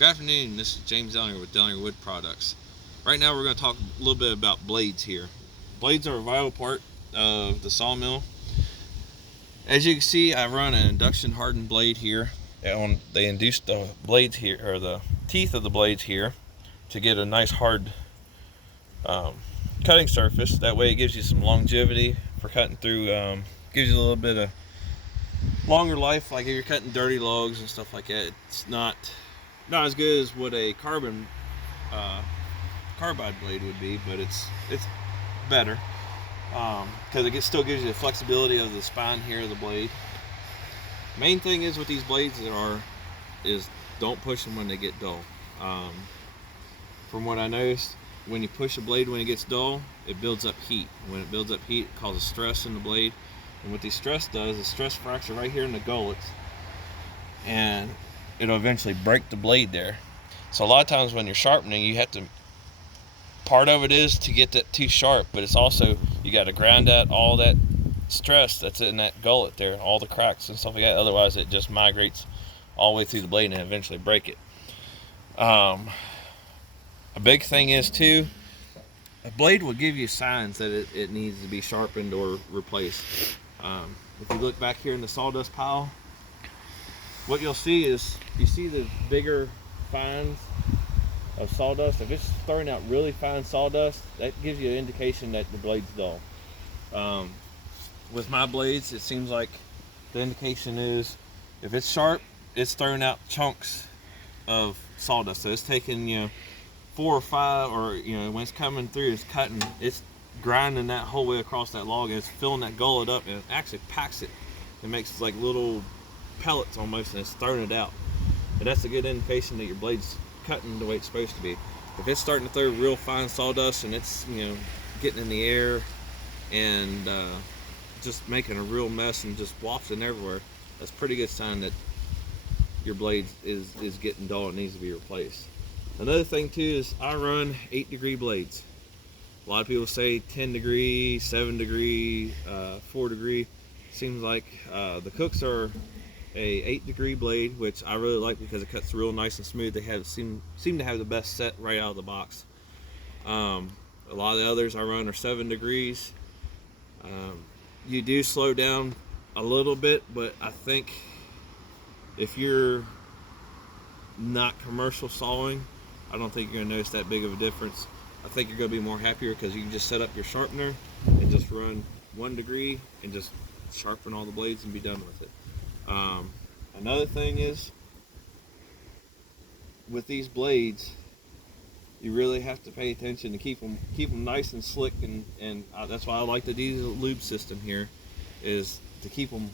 Good afternoon, this is James Dellner with Dellner Wood Products. Right now we're going to talk a little bit about blades here. Blades are a vital part of the sawmill. As you can see, I run an induction hardened blade here. They induced the blades here, or the teeth of the blades here, to get a nice hard cutting surface. That way it gives you some longevity for cutting through, gives you a little bit of longer life, like if you're cutting dirty logs and stuff like that. It's not as good as what a carbide blade would be, but it's better because it still gives you the flexibility of the spine here of the blade. Main thing is with these blades is don't push them when they get dull. From what I noticed, when you push a blade when it gets dull, it builds up heat. When it builds up heat, it causes stress in the blade. And what the stress does is stress fracture right here in the gullets, and it'll eventually break the blade there. So a lot of times when you're sharpening, you have to, part of it is to get that too sharp, but it's also, you got to grind out all that stress that's in that gullet there, all the cracks and stuff like that. Otherwise it just migrates all the way through the blade and eventually break it. A big thing is too, a blade will give you signs that it needs to be sharpened or replaced. If you look back here in the sawdust pile, what you'll see is, you see the bigger fines of sawdust. If it's throwing out really fine sawdust, that gives you an indication that the blade's dull. With my blades, it seems like the indication is, if it's sharp, it's throwing out chunks of sawdust. So it's taking, 4 or 5, or when it's coming through, it's cutting, it's grinding that whole way across that log, and it's filling that gullet up, and it actually packs it. It makes like little pellets almost, and it's throwing it out. And that's a good indication that your blade's cutting the way it's supposed to be. If it's starting to throw real fine sawdust and it's getting in the air and just making a real mess and just wafting everywhere, that's a pretty good sign that your blade is getting dull and needs to be replaced. Another thing too is, I run 8-degree blades. A lot of people say 10 degree, 7 degree, 4 degree. Seems like the Cooks are a 8-degree blade, which I really like because it cuts real nice and smooth. They seem to have the best set right out of the box. A lot of the others I run are 7 degrees. You do slow down a little bit, but I think if you're not commercial sawing, I don't think you're gonna notice that big of a difference. I think you're gonna be more happier because you can just set up your sharpener and just run 1 degree and just sharpen all the blades and be done with it. Another thing is, with these blades, you really have to pay attention to keep them nice and slick, and that's why I like the diesel lube system here, is to keep them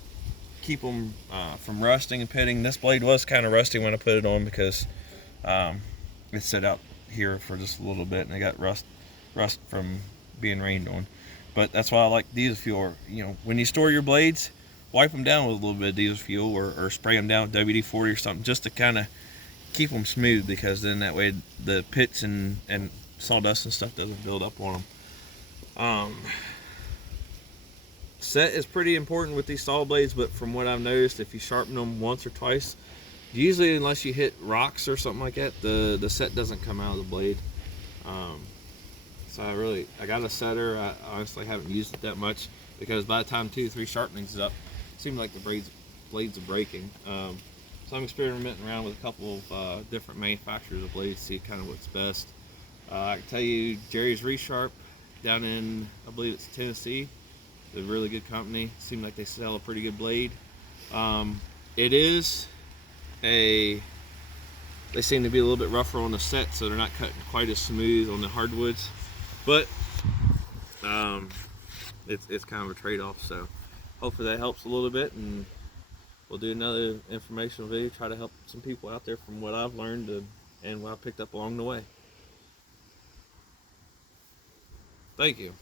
from rusting and pitting. This blade was kind of rusty when I put it on because it sat out here for just a little bit and it got rust from being rained on. But that's why I like diesel fuel. When you store your blades, wipe them down with a little bit of diesel fuel, or spray them down with WD-40 or something, just to kind of keep them smooth, because then that way the pits and sawdust and stuff doesn't build up on them. Set is pretty important with these saw blades, but from what I've noticed, if you sharpen them once or twice, usually unless you hit rocks or something like that, the set doesn't come out of the blade. So I got a setter. I honestly haven't used it that much, because by the time 2 or 3 sharpenings is up, it seems like the blades are breaking. So I'm experimenting around with a couple of different manufacturers of blades to see kind of what's best. I can tell you, Jerry's Resharp down in, I believe it's Tennessee, is a really good company. Seems like they sell a pretty good blade. They seem to be a little bit rougher on the set, so they're not cutting quite as smooth on the hardwoods, but it's kind of a trade-off. So hopefully that helps a little bit, and we'll do another informational video, try to help some people out there from what I've learned and what I picked up along the way. Thank you.